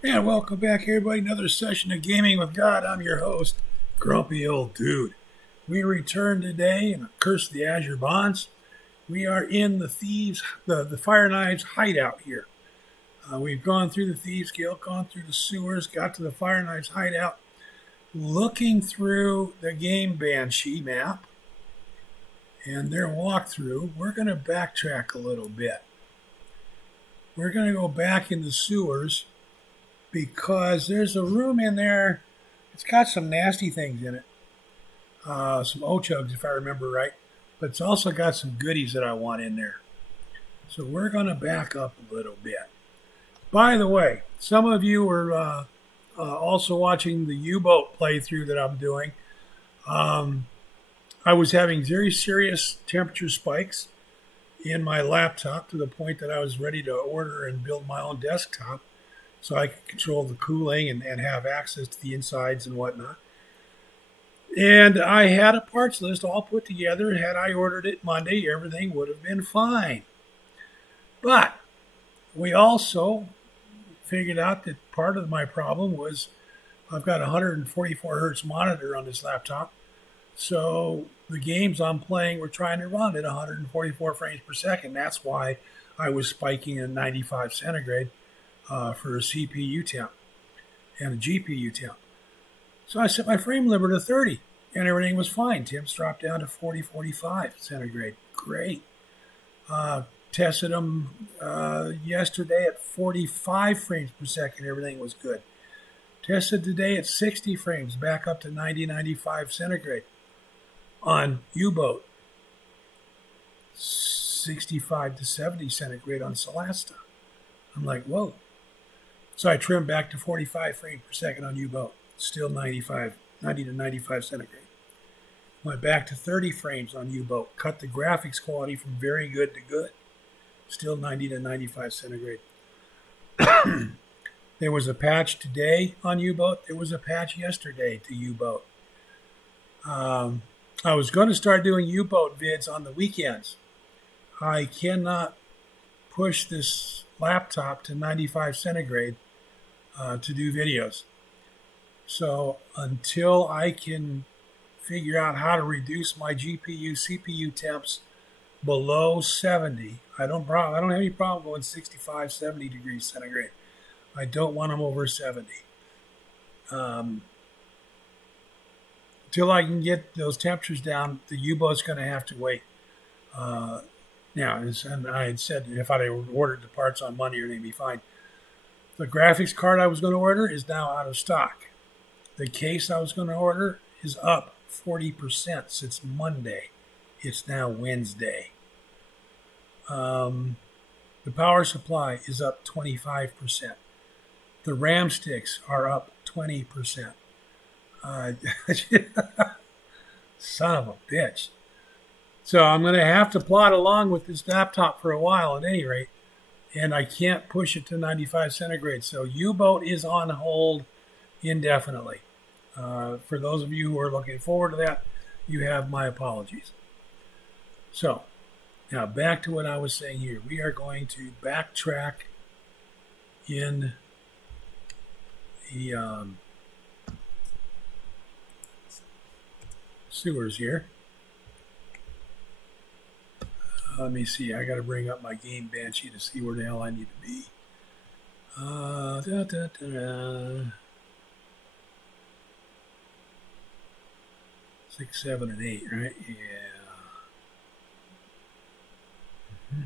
And welcome back, everybody. Another session of Gaming with God. I'm your host, Grumpy Old Dude. We return today in Curse of the Azure Bonds. We are in the the Fire Knives hideout here. We've gone through the Thieves Guild, gone through the sewers, got to the Fire Knives hideout, looking through the game Banshee map and their walkthrough. We're going to backtrack a little bit. We're going to go back in the sewers because there's a room in there. It's got some nasty things in it. Some Ochugs, if I remember right. But it's also got some goodies that I want in there. So we're going to back up a little bit. By the way, some of you were also watching the Uboat playthrough that I'm doing. I was having very serious temperature spikes in my laptop to the point that I was ready to order and build my own desktop so I could control the cooling and have access to the insides and whatnot. And I had a parts list all put together. Had I ordered it Monday, everything would have been fine. But we also figured out that part of my problem was I've got a 144 hertz monitor on this laptop. So the games I'm playing were trying to run at 144 frames per second. That's why I was spiking at 95 centigrade for a CPU temp and a GPU temp. So I set my frame limiter to 30 and everything was fine. Temps dropped down to 40, 45 centigrade. Great. Tested them yesterday at 45 frames per second. Everything was good. Tested today at 60 frames, back up to 90, 95 centigrade. On Uboat, 65 to 70 centigrade on Solasta. I'm like, whoa. So I trimmed back to 45 frames per second on Uboat. Still 90 to 95 centigrade. Went back to 30 frames on Uboat. Cut the graphics quality from very good to good. Still 90 to 95 centigrade. There was a patch today on Uboat. There was a patch yesterday to Uboat. I was going to start doing Uboat vids on the weekends. I cannot push this laptop to 95 centigrade to do videos. So until I can figure out how to reduce my GPU, CPU temps below 70, I don't have any problem going 65, 70 degrees centigrade. I don't want them over 70. Until I can get those temperatures down, the U-boat's going to have to wait. Now, and I had said if I had ordered the parts on Monday, everything would be fine. The graphics card I was going to order is now out of stock. The case I was going to order is up 40% since Monday. It's now Wednesday. The power supply is up 25%. The RAM sticks are up 20%. Son of a bitch. So I'm going to have to plod along with this laptop for a while at any rate. And I can't push it to 95 centigrade. So Uboat is on hold indefinitely. For those of you who are looking forward to that, you have my apologies. So now back to what I was saying here. We are going to backtrack in the sewers here. Let me see. I got to bring up my game Banshee to see where the hell I need to be. 6, 7, and 8, right? Yeah. Mm-hmm.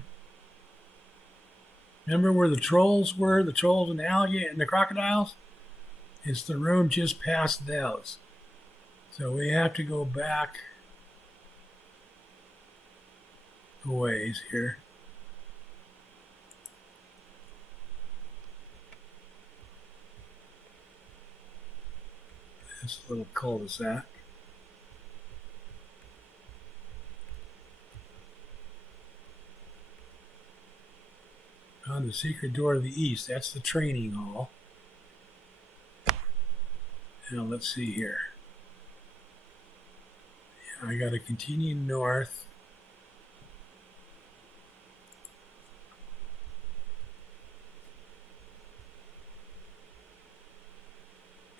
Remember where the trolls were? The trolls and the alligator and the crocodiles? It's the room just past those. So we have to go back a ways here. This little cul-de-sac. On the secret door to the east, that's the training hall. Now let's see here. I got to continue north.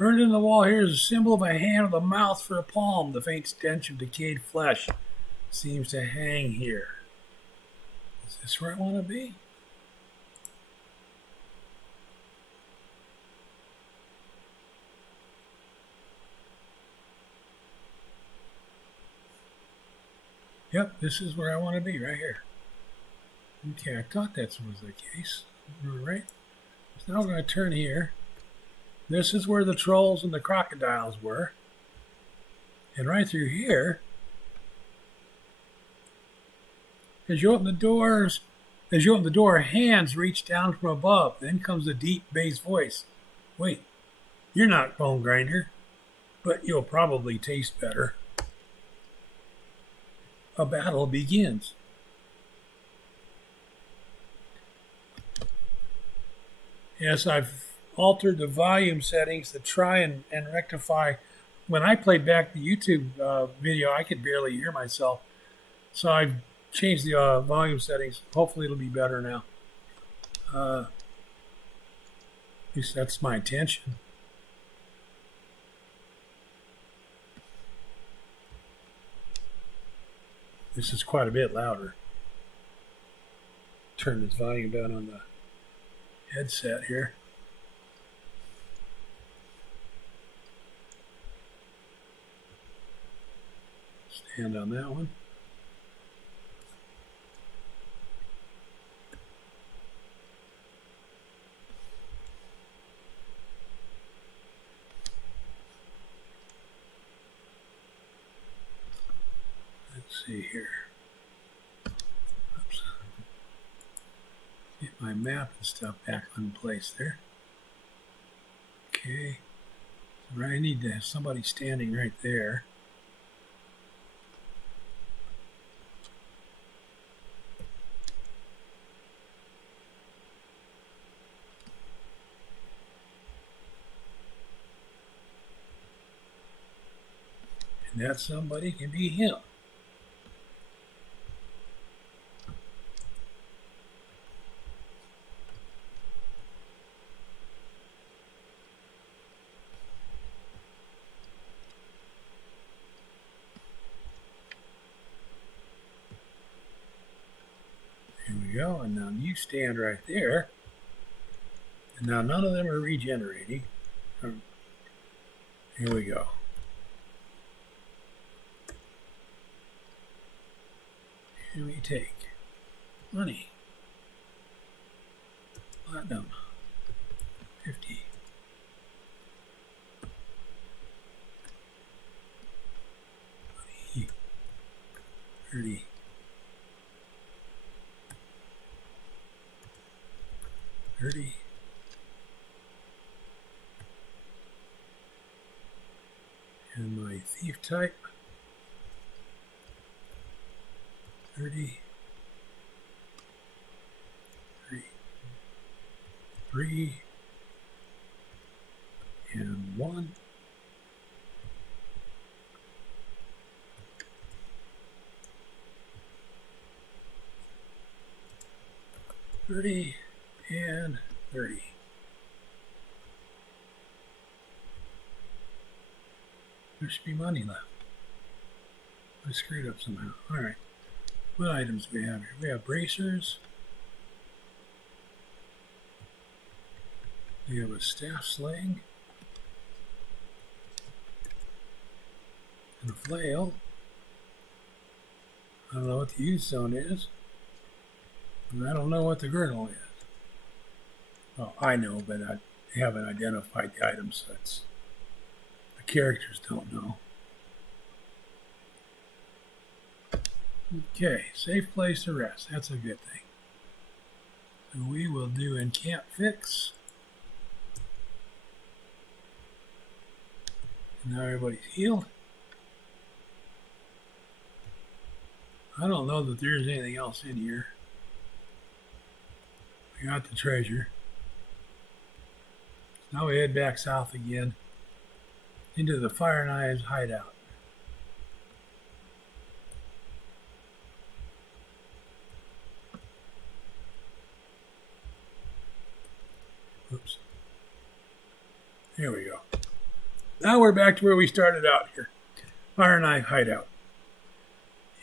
Burned in the wall here is a symbol of a hand with a mouth for a palm. The faint stench of decayed flesh seems to hang here. Is this where I want to be? Yep, this is where I want to be, right here. Okay, I thought that was the case. All right. So now I'm going to turn here. This is where the trolls and the crocodiles were. And right through here, as you open the door, hands reach down from above. Then comes a deep bass voice. Wait, you're not Bone Grinder, but you'll probably taste better. A battle begins. Yes, I've altered the volume settings to try and rectify. When I played back the YouTube video, I could barely hear myself. So I've changed the volume settings. Hopefully it'll be better now. At least that's my intention. This is quite a bit louder. Turn this volume down on the headset here. Stand on that one. Let's see here. Oops. Get my map and stuff back in place there. Okay. So I need to have somebody standing right there. And that somebody can be him. Here we go, and now you stand right there. And now none of them are regenerating. Here we go. Here we take money, platinum, 50, 20, 30, 30, and my thief type. 30, 3, and 1. $30 and $30. There should be money left. I screwed up somehow. All right. What items do we have here? We have bracers. We have a staff sling. And a flail. I don't know what the use zone is. And I don't know what the girdle is. Well, I know, but I haven't identified the item sets. The characters don't know. Okay, safe place to rest. That's a good thing. So we will do encamp fix. And now everybody's healed. I don't know that there's anything else in here. We got the treasure. Now we head back south again into the Fire Knives hideout. Oops. Here we go. Now we're back to where we started out here. Fire knife hideout.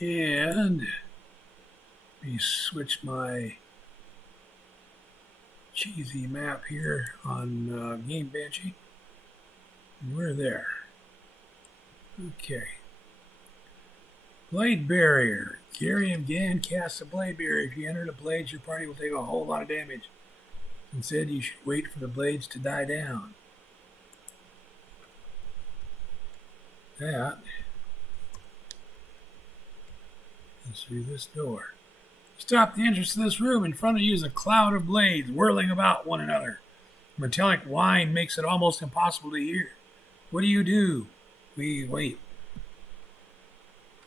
And let me switch my cheesy map here on Game Banshee. And we're there. Okay. Blade barrier. Gary and Ghond casts a blade barrier. If you enter the blades, your party will take a whole lot of damage. Instead, you should wait for the blades to die down. That is through this door. Stop the entrance to this room. In front of you is a cloud of blades whirling about one another. Metallic whine makes it almost impossible to hear. What do? We wait.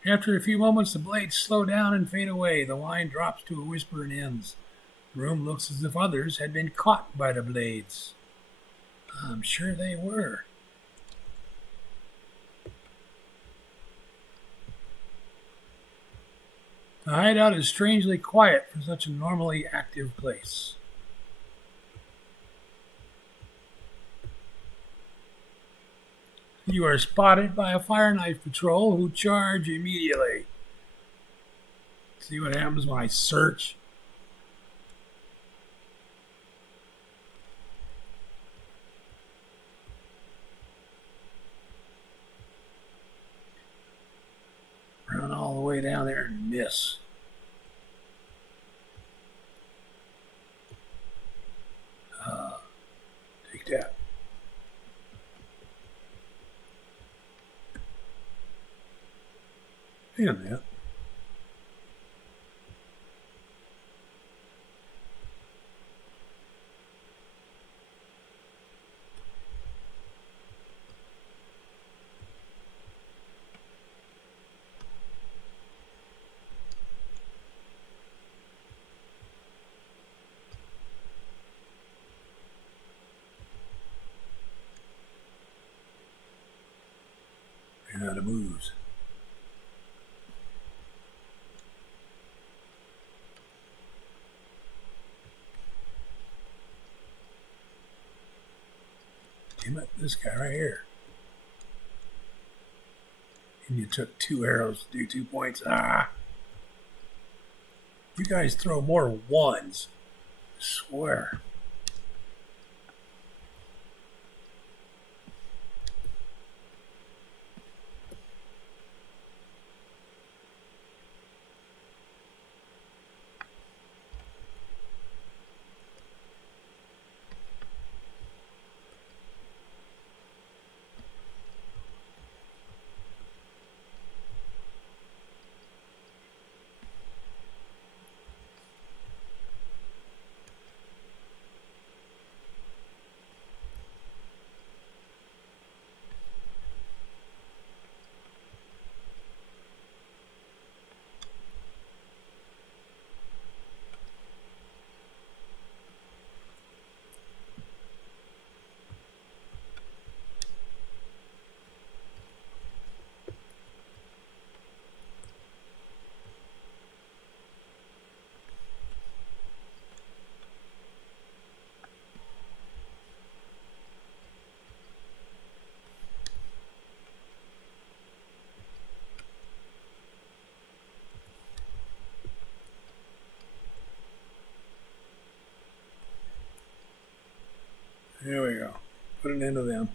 After a few moments, the blades slow down and fade away. The whine drops to a whisper and ends. The room looks as if others had been caught by the blades. I'm sure they were. The hideout is strangely quiet for such a normally active place. You are spotted by a fire knife patrol who charge immediately. See what happens when I search? Run all the way down there and miss. Take that. And that. Ran out of moves. Damn it, this guy right here. And you took 2 arrows to do 2 points. Ah! You guys throw more ones. I swear. There we go. Put an end to them.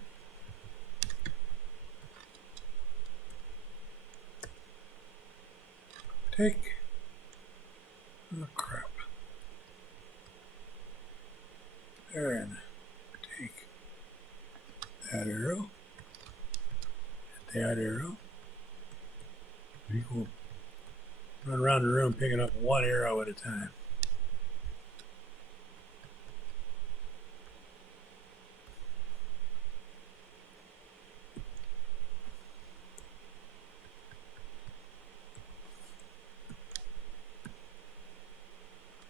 Take. Oh, crap. There and take that arrow. That arrow. You will run around the room picking up 1 arrow at a time.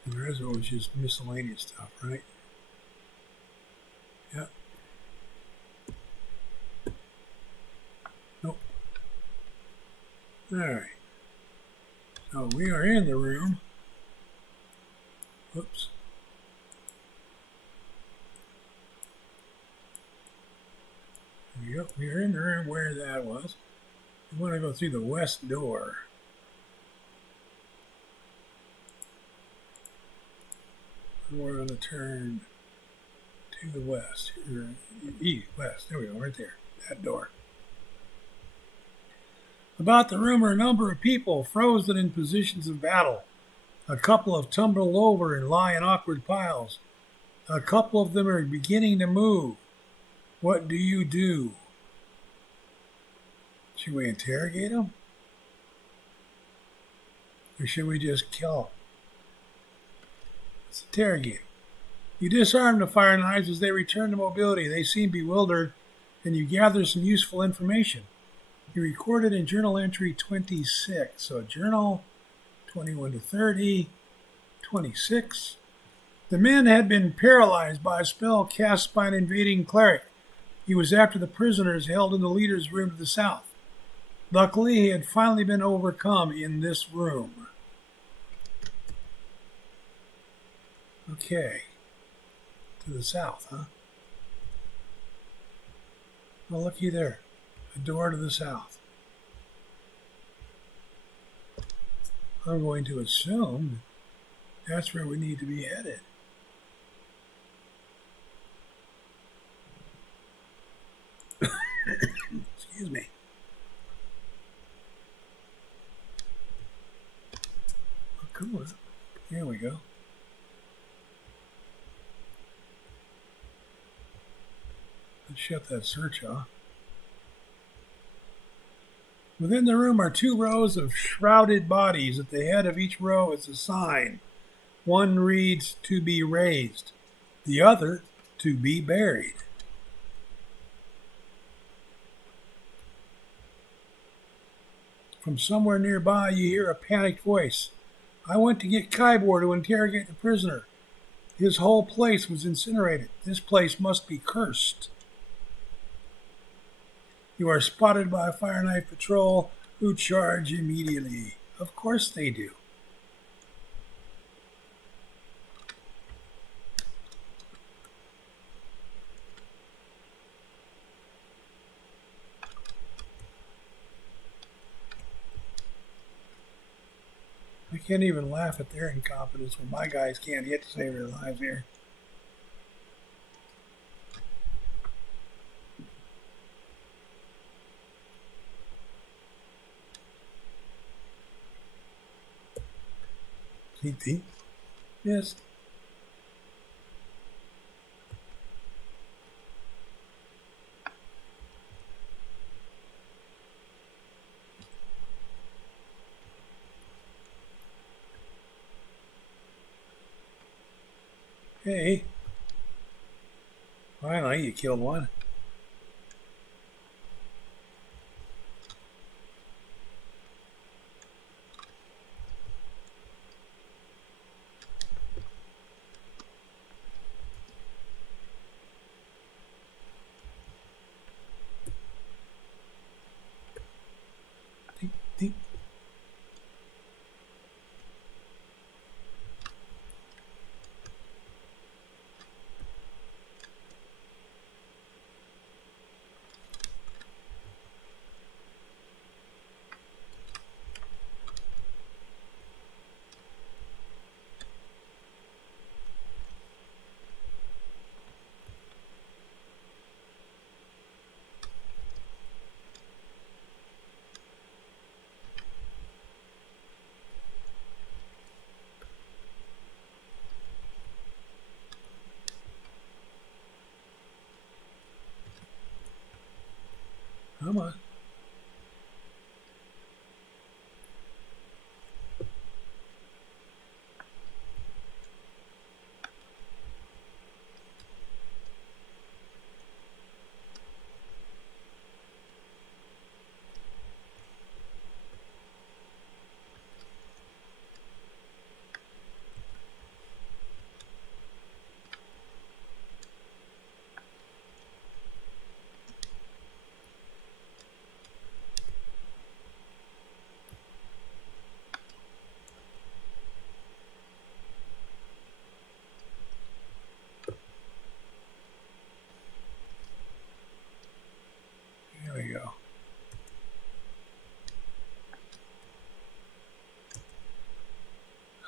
And the rest of it was just miscellaneous stuff, right? Yep. Nope. Alright. So we are in the room. Whoops. There we go. Yep, we're in the room where that was. We want to go through the west door. And we're going to turn to the west. East, west. There we go, right there. That door. About the room are a number of people frozen in positions of battle. A couple have tumbled over and lie in awkward piles. A couple of them are beginning to move. What do you do? Should we interrogate them? Or should we just kill them? Let's interrogate them. You disarm the fire knives as they return to mobility. They seem bewildered, and you gather some useful information. You recorded in journal entry 26. So journal 21 to 30, 26. The men had been paralyzed by a spell cast by an invading cleric. He was after the prisoners held in the leader's room to the south. Luckily, he had finally been overcome in this room. Okay. To the south, huh? Well, looky there. A door to the south. I'm going to assume that's where we need to be headed. Excuse me. Oh, come on. Here we go. Let's shut that search off. Within the room are 2 rows of shrouded bodies. At the head of each row is a sign. One reads, "To be raised." The other, "To be buried." From somewhere nearby, you hear a panicked voice. "I went to get Kybor to interrogate the prisoner. His whole place was incinerated. This place must be cursed." You are spotted by a fire knife patrol who charge immediately. Of course they do. I can't even laugh at their incompetence when my guys can't hit to save their lives here. CT? Yes. Hey. Finally, you killed one. Ding, ding.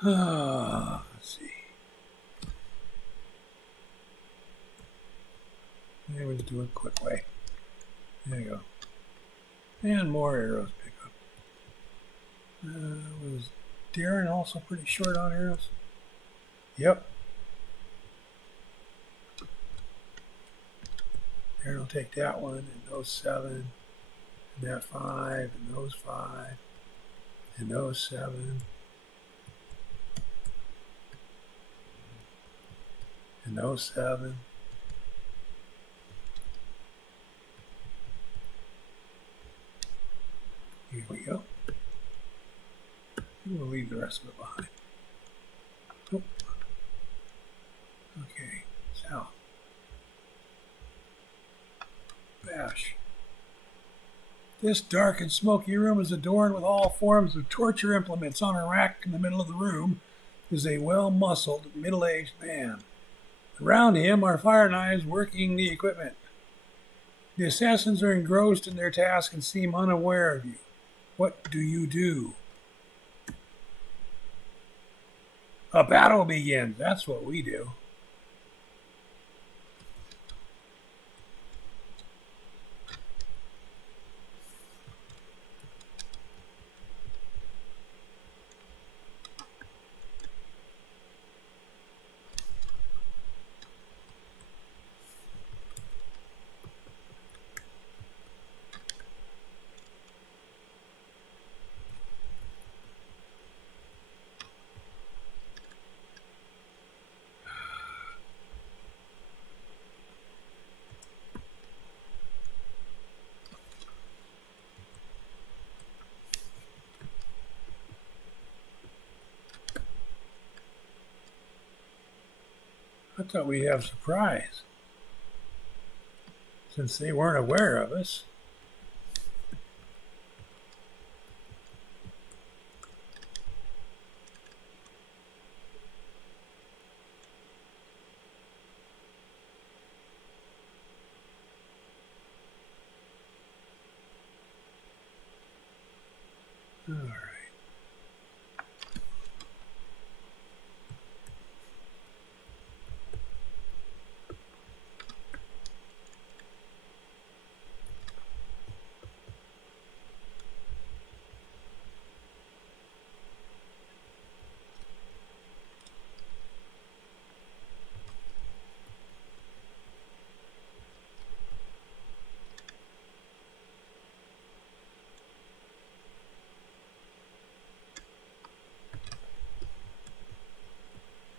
Let's see. Maybe we'll do it a quick way. There you go. And more arrows pick up. Was Darren also pretty short on arrows? Yep. Darren will take that one, and those 7, and that 5, and those 5, and those 7, and those 7. Here we go. We'll leave the rest of it behind. Oh. Okay, south. Bash. This dark and smoky room is adorned with all forms of torture implements. On a rack in the middle of the room is a well-muscled, middle-aged man. Around him are fire knives working the equipment. The assassins are engrossed in their task and seem unaware of you. What do you do? A battle begins. That's what we do. I thought we'd have surprise, since they weren't aware of us. All right.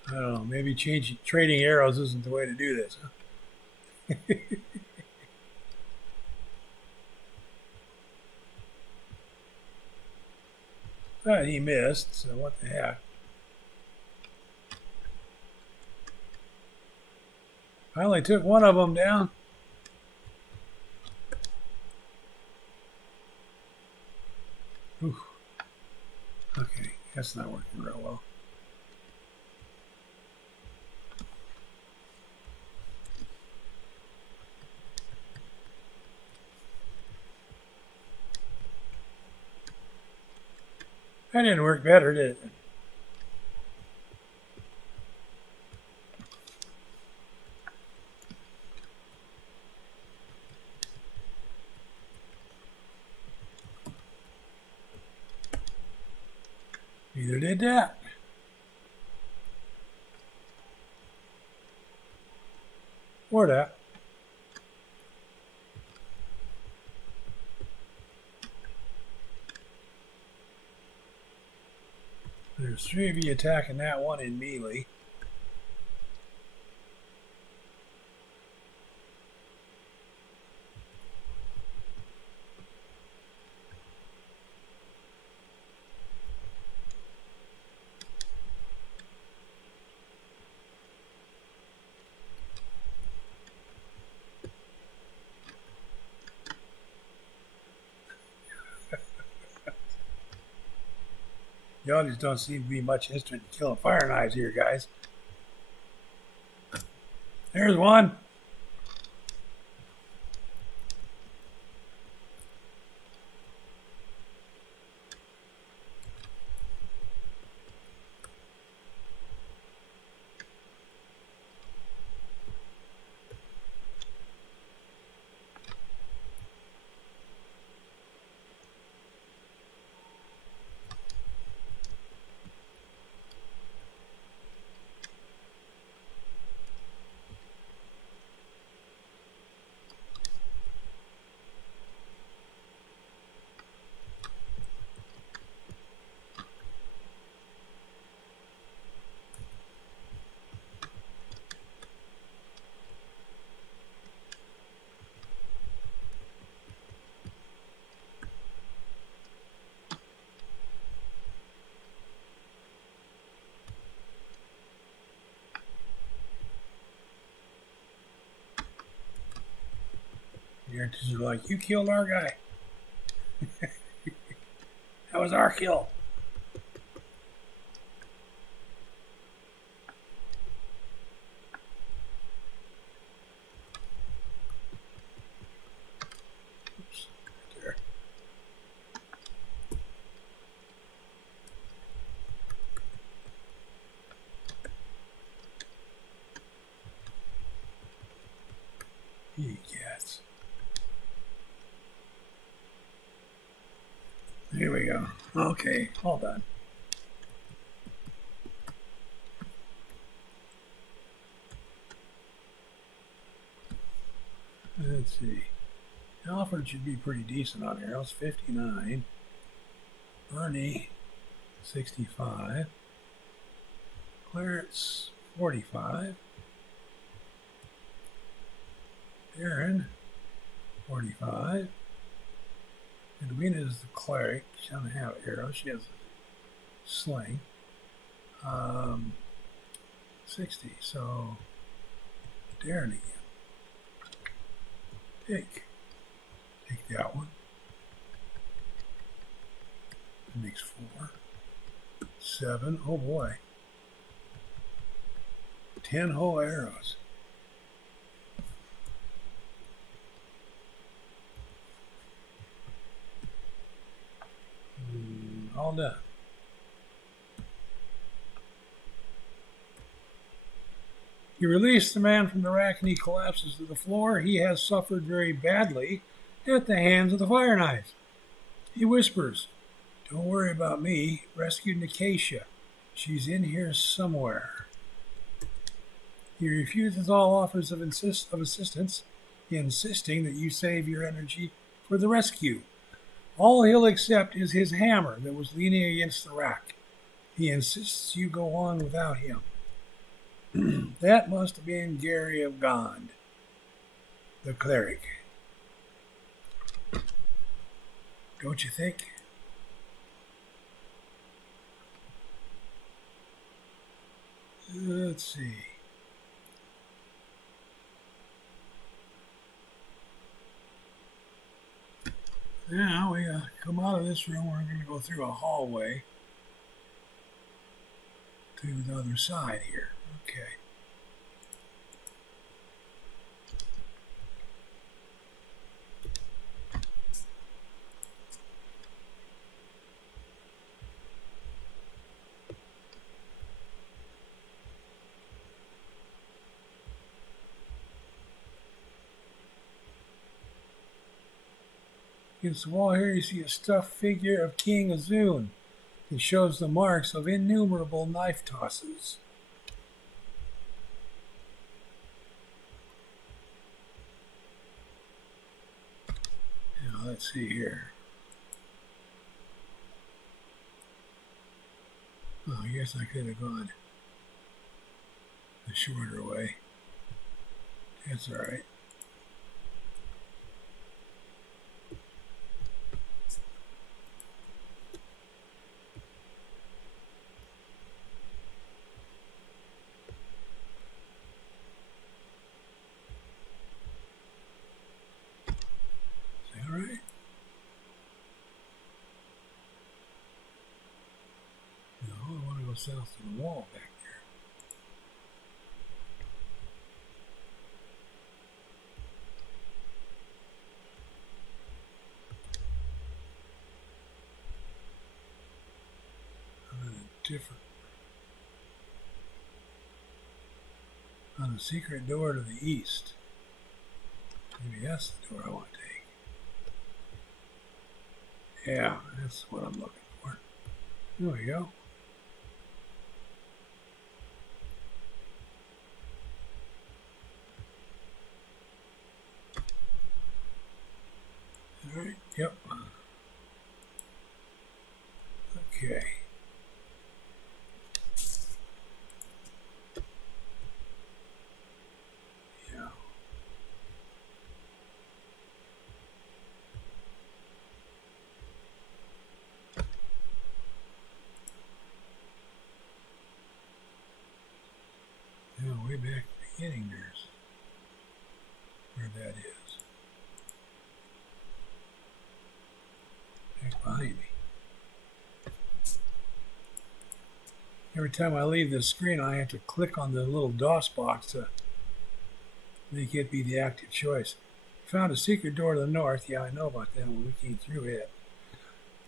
I don't know, maybe trading arrows isn't the way to do this, huh? But he missed, so what the heck. Finally took one of them down. Ooh. Okay, that's not working real well. That didn't work better, did it? Neither did that. Or that. There's 3 of you attacking that one in melee. Y'all just don't seem to be much interested in killing fire knives here, guys. There's one. characters are like, you killed our guy. That was our kill. Oops, right there. You cats. Here we go. Okay, all done. Let's see. Alfred should be pretty decent on here. It's 59. Bernie, 65. Clarence, 45. Darren, 45. Edwina is the cleric. She doesn't have arrows. She has a sling. 60. So, Darren again. Take that one. It makes 4. 7. Oh boy. 10 whole arrows. All done. You release the man from the rack and he collapses to the floor. He has suffered very badly at the hands of the fire knives. He whispers, "Don't worry about me. Rescued Nicatia. She's in here somewhere." He refuses all offers of assistance, insisting that you save your energy for the rescue. All he'll accept is his hammer that was leaning against the rack. He insists you go on without him. That must have been Gary of Ghond, the cleric. Don't you think? Let's see. Now we come out of this room. We're going to go through a hallway to the other side here. Okay. Against the wall here you see a stuffed figure of King Azun. It shows the marks of innumerable knife tosses. Now let's see here. Oh, I guess I could have gone the shorter way. That's all right. South to the wall back there. Different. On a secret door to the east. Maybe that's the door I want to take. Yeah, that's what I'm looking for. There we go. All right, yep. Okay. Yeah. Yeah, way back at the beginning there's where that is. Right behind me. Every time I leave this screen, I have to click on the little DOSBox to make it be the active choice. Found a secret door to the north. Yeah, I know about that when we came through it.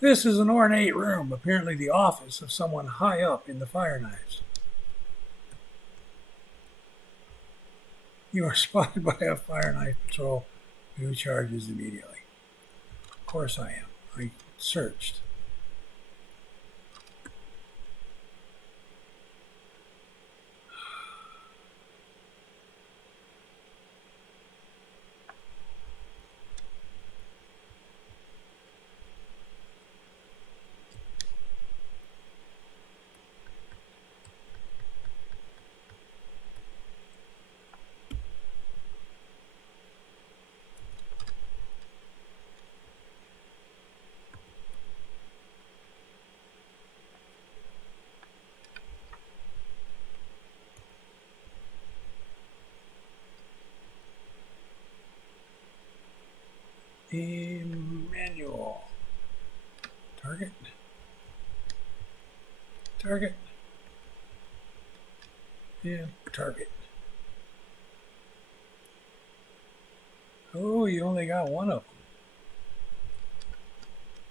This is an ornate room, apparently the office of someone high up in the fire knives. You are spotted by a fire knife patrol who charges immediately. Of course I am. I searched. Manual. Target. Target. And target. Oh, you only got one of them.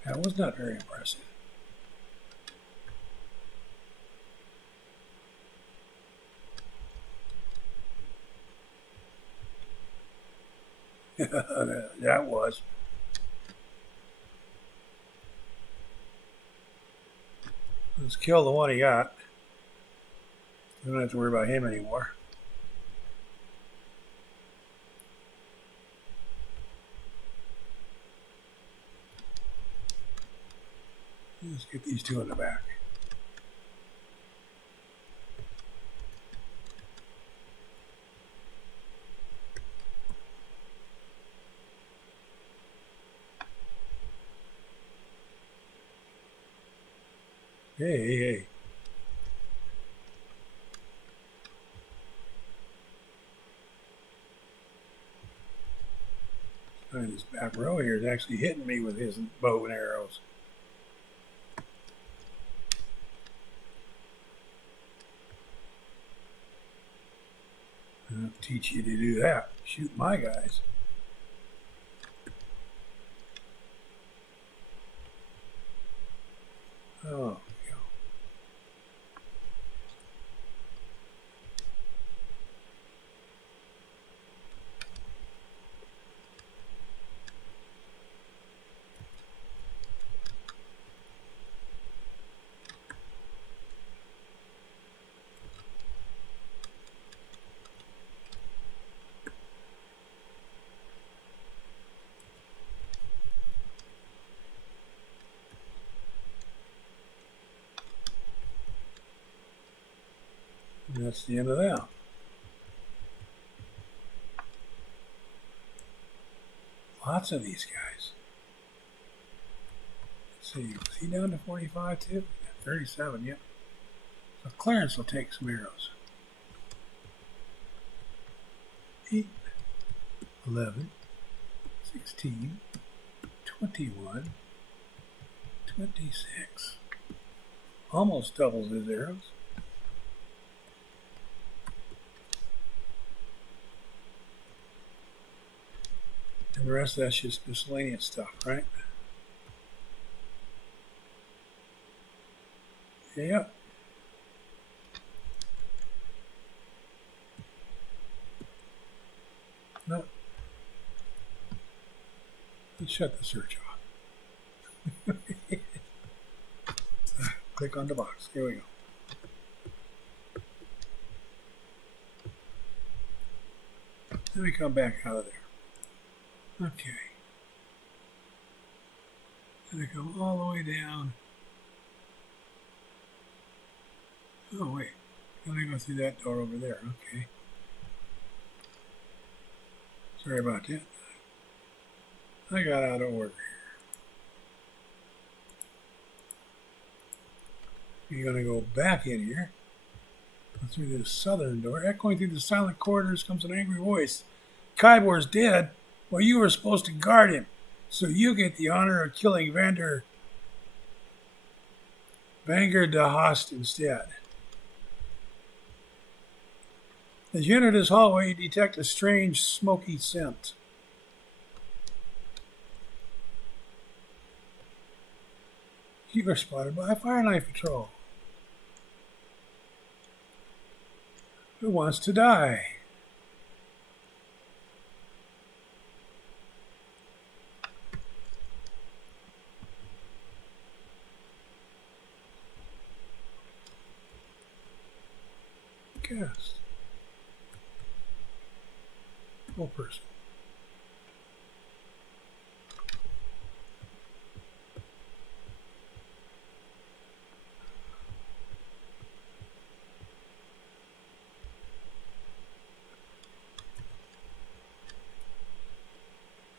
That was not very impressive. That was. Let's kill the one he got. We don't have to worry about him anymore. Let's get these two in the back. Hey. This back row here is actually hitting me with his bow and arrows. I'll teach you to do that. Shoot my guys. Oh. And that's the end of that. Lots of these guys. Let's see, is he down to 45 too? 37, yep. So Clarence will take some arrows. 8, 11, 16, 21, 26. Almost doubles his arrows. And the rest of that's just miscellaneous stuff, right? Yep. No. Let's shut the search off. Click on the box. Here we go. Let me come back out of there. Okay. And I come all the way down. Oh, wait. Let me go through that door over there. Okay. Sorry about that. I got out of order here. You're going to go back in here. Go through this southern door. Echoing through the silent corridors comes an angry voice. Kybor's dead. Well, you were supposed to guard him, so you get the honor of killing Vander Vanguard the host instead. As you enter this hallway, you detect a strange, smoky scent. You are spotted by a fire knife patrol. Who wants to die? Cast. Full person.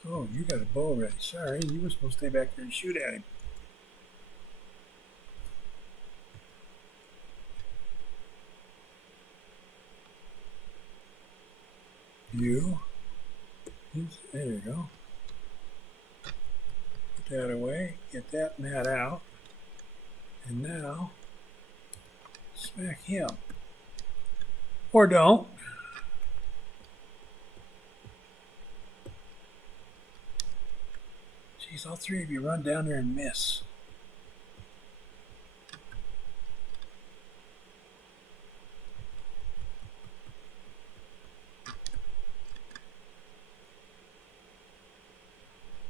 Oh, you got a bow ready. Sorry, you were supposed to stay back there and shoot at him. You. There you go. Put that away. Get that and that out. And now, smack him. Or don't. Jeez, all three of you run down there and miss.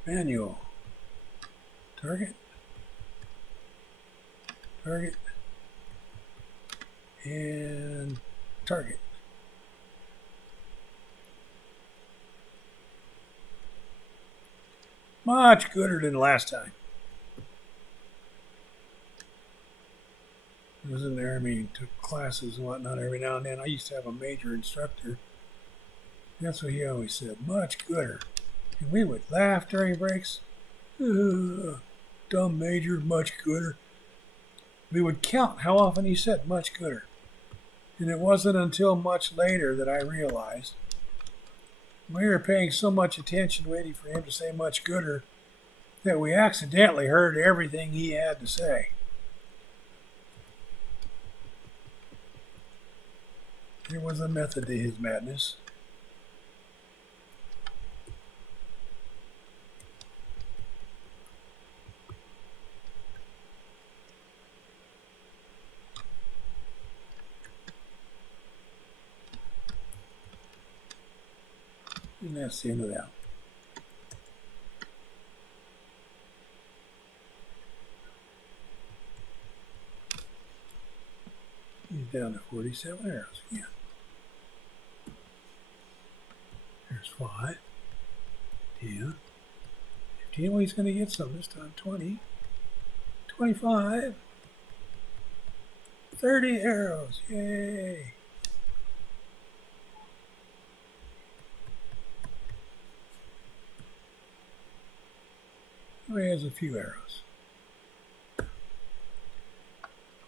Manual. Target. Target. And target. Much gooder than last time. I was in the Army, took classes and whatnot every now and then. I used to have a major instructor. That's what he always said. Much gooder. And we would laugh during breaks. Dumb major, much gooder. We would count how often he said much gooder. And it wasn't until much later that I realized we were paying so much attention waiting for him to say much gooder that we accidentally heard everything he had to say. There was a method to his madness. And that's the end of that. He's down to 47 arrows again. There's 5, 10, 15. Well, he's going to get some this time. 20, 25, 30 arrows. Yay! He has a few arrows.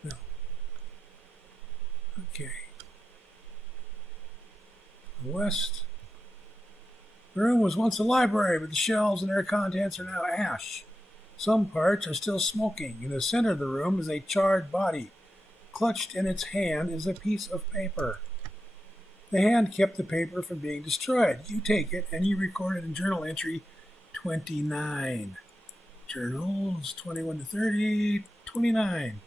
No. Okay. The west. The room was once a library, but the shelves and their contents are now ash. Some parts are still smoking. In the center of the room is a charred body. Clutched in its hand is a piece of paper. The hand kept the paper from being destroyed. You take it and you record it in journal entry 29. Journals 21 to 30, 29.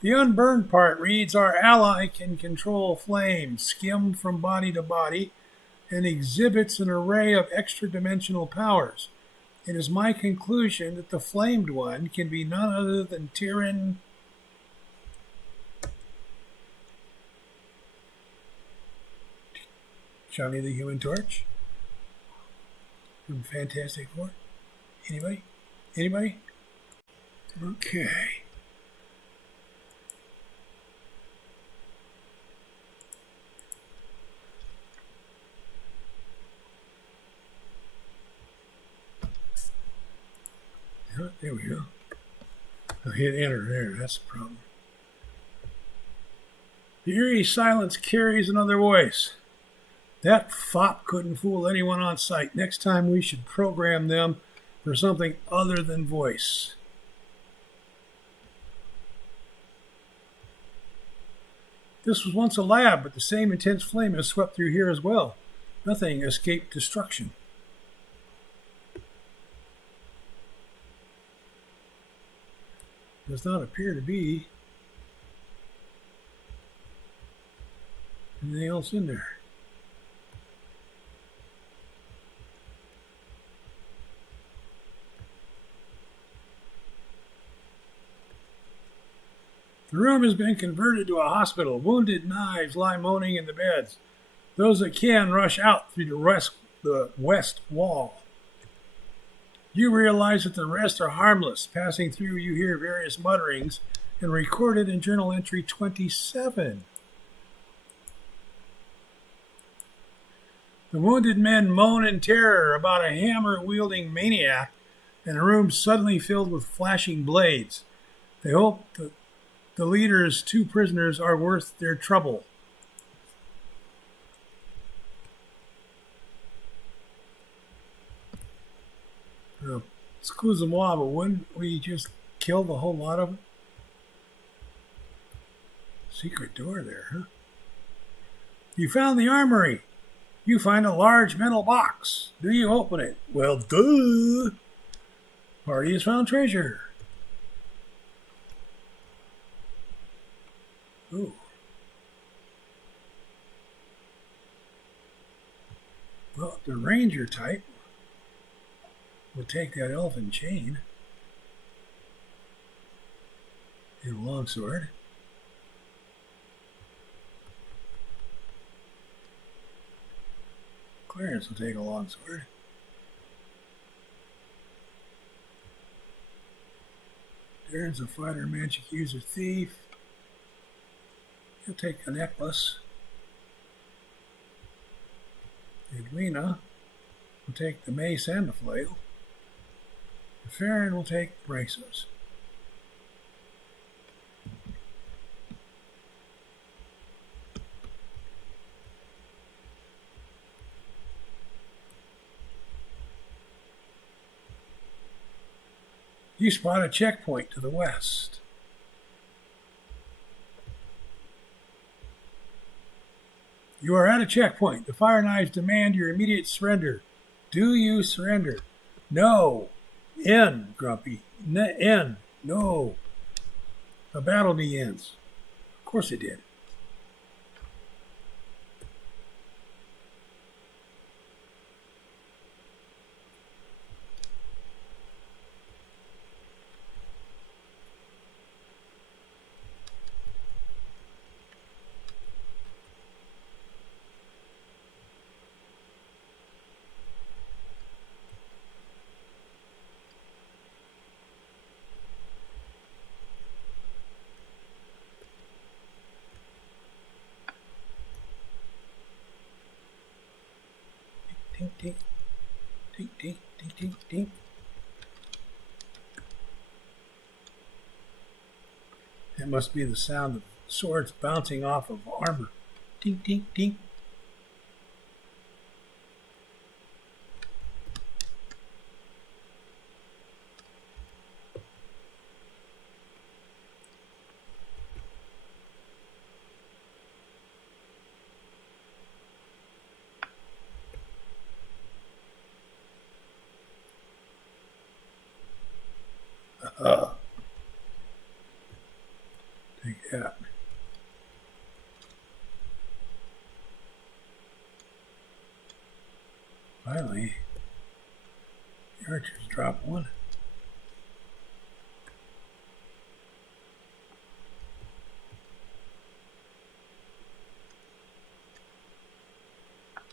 The unburned part reads, our ally can control flames, skim from body to body, and exhibits an array of extra-dimensional powers. It is my conclusion that the flamed one can be none other than Tyrann. Johnny the Human Torch? From Fantastic Four? Anybody? Anybody? Okay. Oh, there we go. I'll hit enter there. That's the problem. The eerie silence carries another voice. That fop couldn't fool anyone on sight. Next time we should program them for something other than voice. This was once a lab, but the same intense flame has swept through here as well. Nothing escaped destruction. Does not appear to be anything else in there. The room has been converted to a hospital. Wounded knives lie moaning in the beds. Those that can rush out through the west wall. You realize that the rest are harmless. Passing through, you hear various mutterings and recorded in journal entry 27. The wounded men moan in terror about a hammer-wielding maniac and a room suddenly filled with flashing blades. They hope that the leader's 2 prisoners are worth their trouble. Excuse-moi, but wouldn't we just kill the whole lot of them? Secret door there, huh? You found the armory. You find a large metal box. Do you open it? Well, duh. Party has found treasure. Ooh. Well, the ranger type will take that elfin chain and a longsword. Clarence will take a longsword. Darren's a fighter, magic user, thief. He'll take a necklace. Edwina will take the mace and the flail. Farron will take the bracelets. You spot a checkpoint to the west. You are at a checkpoint. The fire knives demand your immediate surrender. Do you surrender? No. N, Grumpy. N. No. The battle begins. Of course it did. Ding, ding, ding, ding, ding, ding, ding. That must be the sound of swords bouncing off of armor. Ding, ding, ding. Take that. Finally, the archers drop one.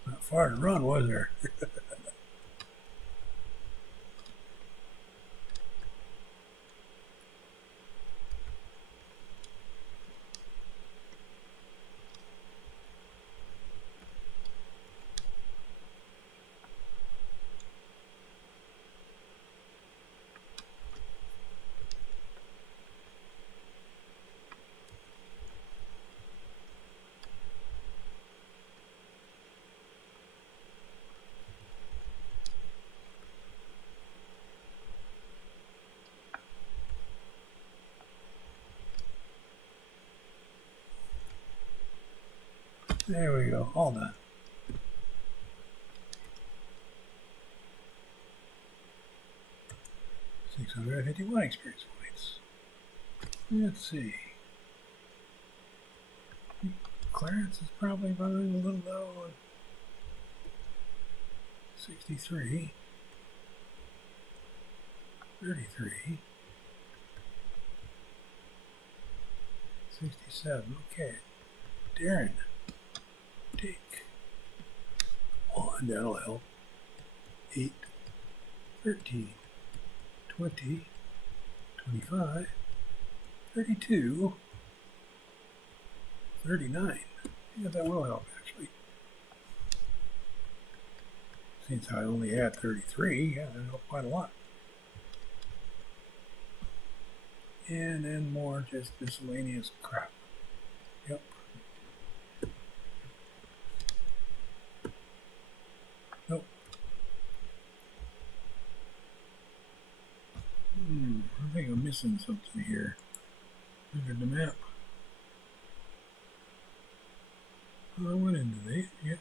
Not far to run, was there? There we go. All done. 651 experience points. Let's see. Clearance is probably running a little low. 63. 33. 67. Okay. Darren, take 1. That'll help. 8. 13. 20. 25. 32. 39. Yeah, that will help actually. Since I only had 33, yeah, that helped quite a lot. And then more just miscellaneous crap. Yep. Nope. I think I'm missing something here. Look at the map. Oh, I went into that. Yep.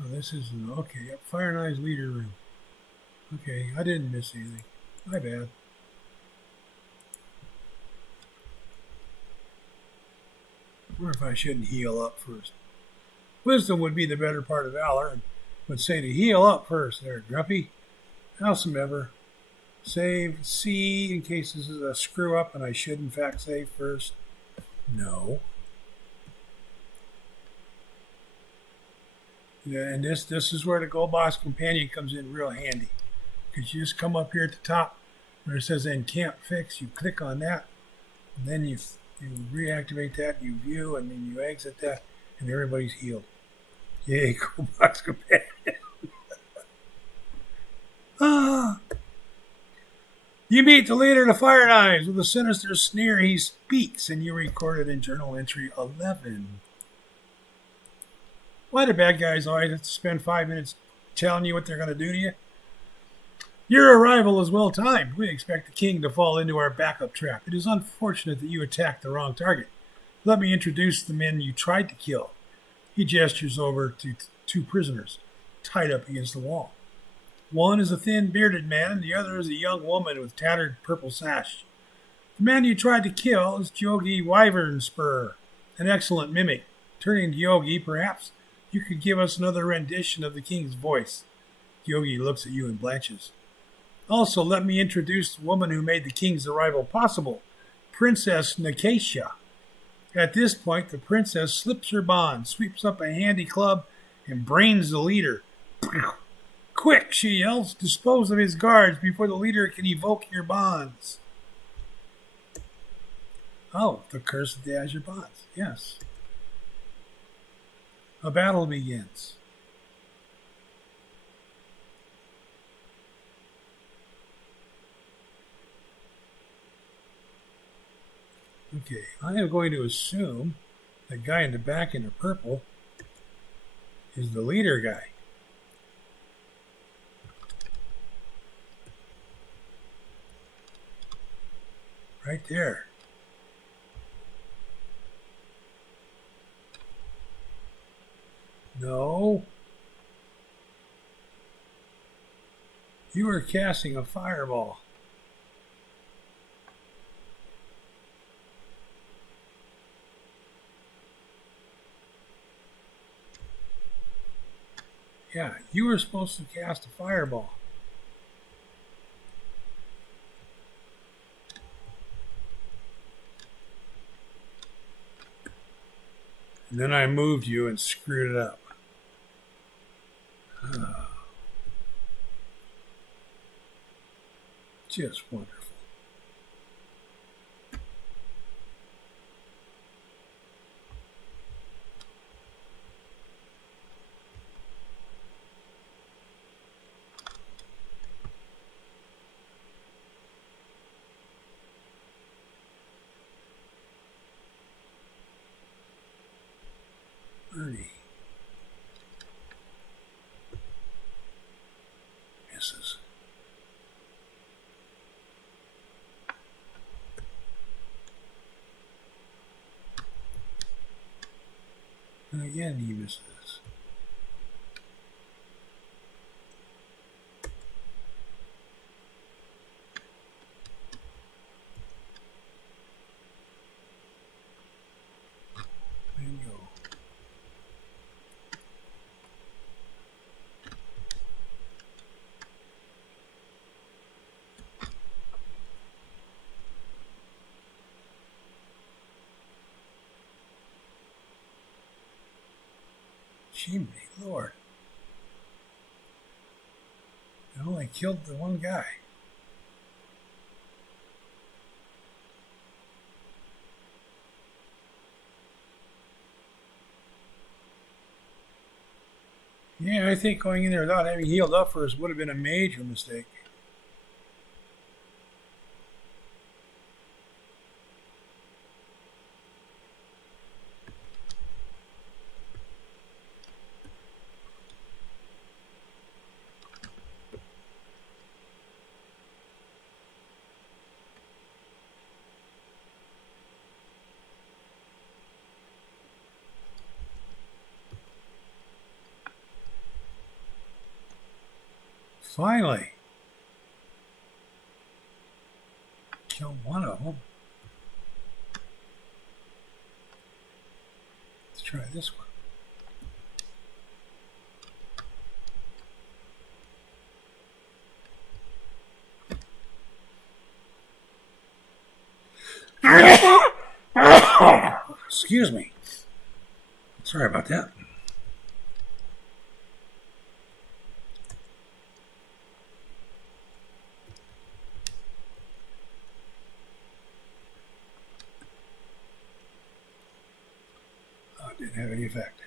Oh, this is okay. Yep. Fire and Ice leader room. Okay, I didn't miss anything. My bad. I wonder if I shouldn't heal up first. Wisdom would be the better part of valor and would say to heal up first there, Grumpy. Howsomever, save C in case this is a screw up and I should in fact save first. No. Yeah, and this is where the DOSBox companion comes in real handy. Because you just come up here at the top where it says Encamp Fix, you click on that, and then you reactivate that, you view, and then you exit that, and everybody's healed. Yay, DOSBox companion. You meet the leader of the Fire Knives. With a sinister sneer, he speaks, and you record it in journal entry 11. Why do bad guys always have to spend 5 minutes telling you what they're going to do to you? Your arrival is well timed. We expect the king to fall into our backup trap. It is unfortunate that you attacked the wrong target. Let me introduce the men you tried to kill. He gestures over to 2 prisoners, tied up against the wall. One is a thin, bearded man, and the other is a young woman with tattered purple sash. The man you tried to kill is Yogi Wyvernspur, an excellent mimic. Turning to Yogi, perhaps you could give us another rendition of the king's voice. Yogi looks at you and blanches. Also, let me introduce the woman who made the king's arrival possible, Princess Nakasia. At this point, the princess slips her bond, sweeps up a handy club, and brains the leader. Quick, she yells, dispose of his guards before the leader can evoke your bonds. Oh, the curse of the Azure bonds. Yes. A battle begins. Okay, I am going to assume the guy in the back in the purple is the leader guy. Right there. No. You are casting a fireball. Yeah, you were supposed to cast a fireball. And then I moved you and screwed it up. Just wonderful. Ernie. Misses. And again, he misses. Bingo. Jiminy Lord. I only killed the one guy. Yeah, I think going in there without having healed up first would have been a major mistake. Finally. Kill one of them. Let's try this one. Excuse me. Sorry about that. Oh, it didn't have any effect.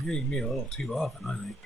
You're hitting me a little too often, I think.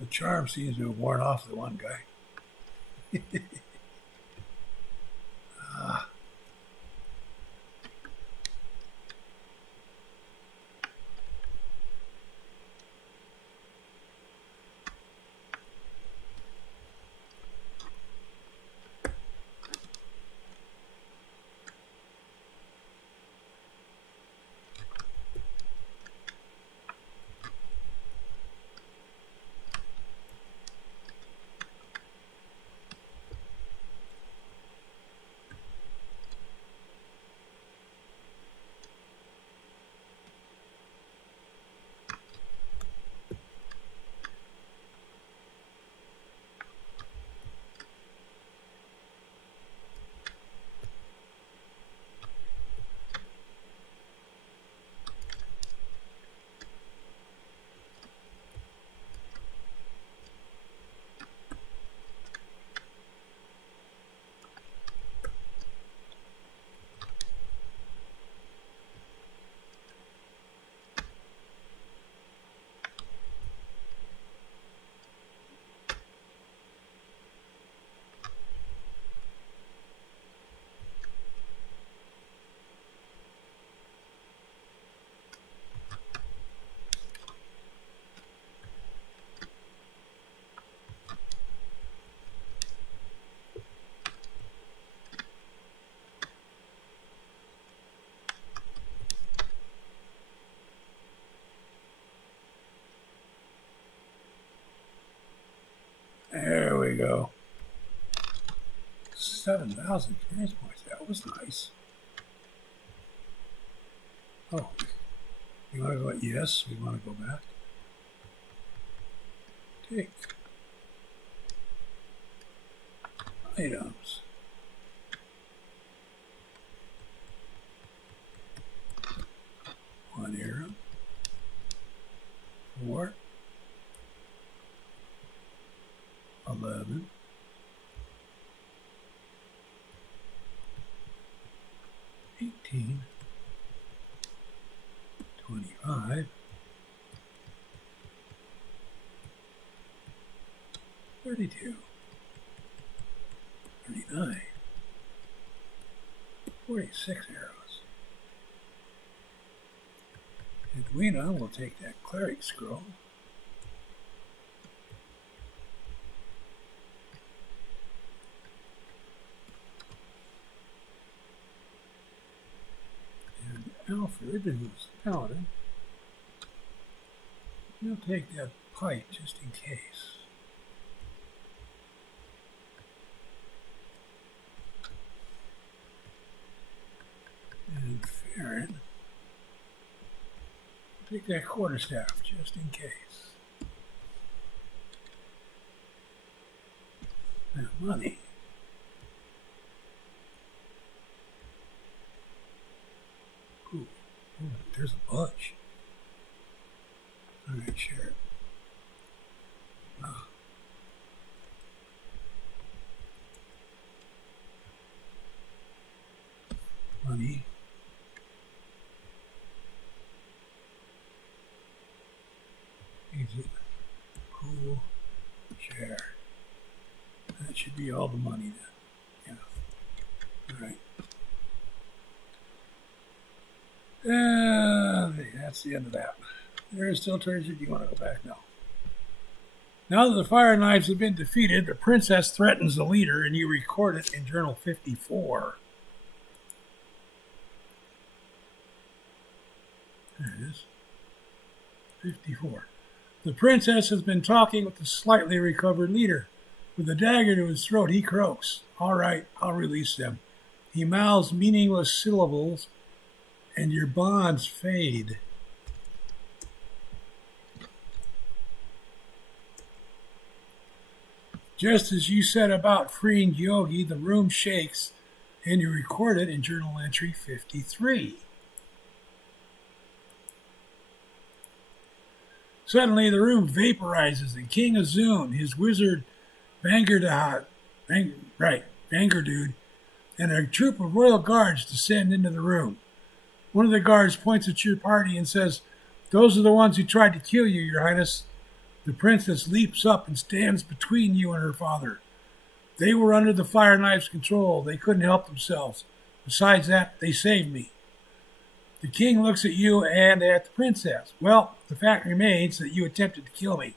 The charm seems to have worn off the one guy. go. 7,000 experience points. That was nice. Oh, you want to go? Yes, we want to go back. Take items. One arrow. 4. 11. 18. 25. 32. 39. 46 arrows. Edwina will take that cleric scroll. And Alfred, who's paladin, he'll take that pipe just in case. And Farron, take that quarterstaff just in case. Now, money. Ooh, there's a bunch. All right, share it. Money. Exit. Pool. Share. That should be all the money then. Yeah. All right. That's the end of that. There is still turns. Do you want to go back? No. Now that the Fire Knives have been defeated, the princess threatens the leader, and you record it in Journal 54. There it is. 54. The princess has been talking with the slightly recovered leader. With a dagger to his throat, he croaks. All right, I'll release them. He mouths meaningless syllables, and your bonds fade. Just as you said about freeing Yogi, the room shakes, and you record it in Journal Entry 53. Suddenly, the room vaporizes, and King Azun, his wizard Vanguard, and a troop of royal guards descend into the room. One of the guards points at your party and says, "Those are the ones who tried to kill you, Your Highness." The princess leaps up and stands between you and her father. They were under the Fire Knife's control. They couldn't help themselves. Besides that, they saved me. The king looks at you and at the princess. Well, the fact remains that you attempted to kill me.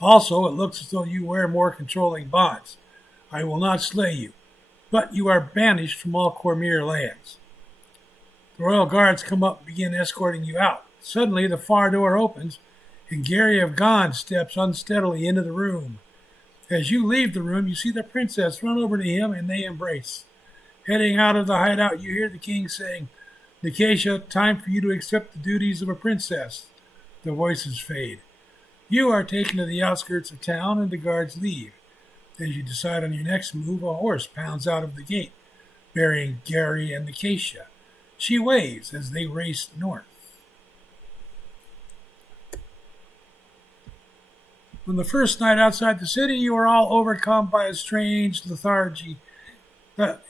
Also, it looks as though you wear more controlling bonds. I will not slay you, but you are banished from all Cormyr lands. The royal guards come up and begin escorting you out. Suddenly, the far door opens, and Gary of Ghond steps unsteadily into the room. As you leave the room, you see the princess run over to him, and they embrace. Heading out of the hideout, you hear the king saying, "Nicatia, time for you to accept the duties of a princess." The voices fade. You are taken to the outskirts of town, and the guards leave. As you decide on your next move, a horse pounds out of the gate, bearing Gary and Nicatia. She waves as they race north. On the first night outside the city, you are all overcome by a strange lethargy.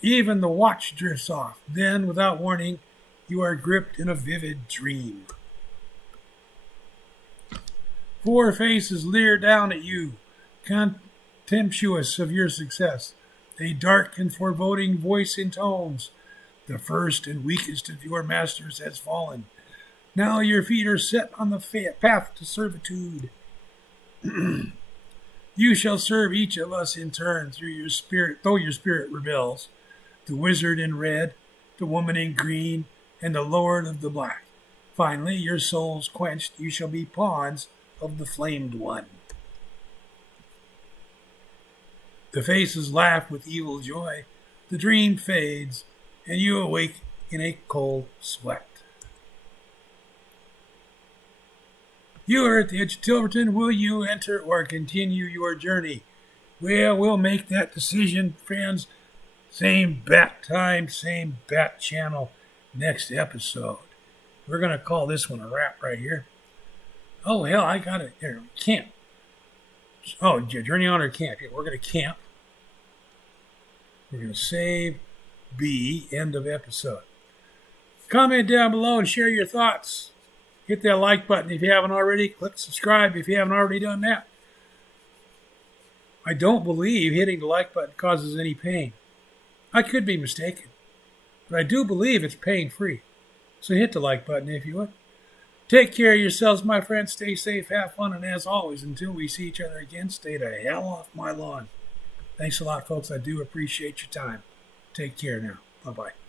Even the watch drifts off. Then, without warning, you are gripped in a vivid dream. 4 faces leer down at you, contemptuous of your success. A dark and foreboding voice intones, "The first and weakest of your masters has fallen. Now your feet are set on the path to servitude. You shall serve each of us in turn through your spirit, though your spirit rebels. The wizard in red, the woman in green, and the lord of the black. Finally, your souls quenched, you shall be pawns of the flamed one." The faces laugh with evil joy. The dream fades, and you awake in a cold sweat. You are at the edge of Tilverton. Will you enter or continue your journey? Well, we'll make that decision, friends. Same bat time, same bat channel next episode. We're going to call this one a wrap right here. Oh, hell, I got it. Here, camp. Oh, journey on or camp. Yeah, we're going to camp. We're going to save B, end of episode. Comment down below and share your thoughts. Hit that like button if you haven't already. Click subscribe if you haven't already done that. I don't believe hitting the like button causes any pain. I could be mistaken, but I do believe it's pain-free. So hit the like button if you would. Take care of yourselves, my friends. Stay safe, have fun, and as always, until we see each other again, stay the hell off my lawn. Thanks a lot, folks. I do appreciate your time. Take care now. Bye-bye.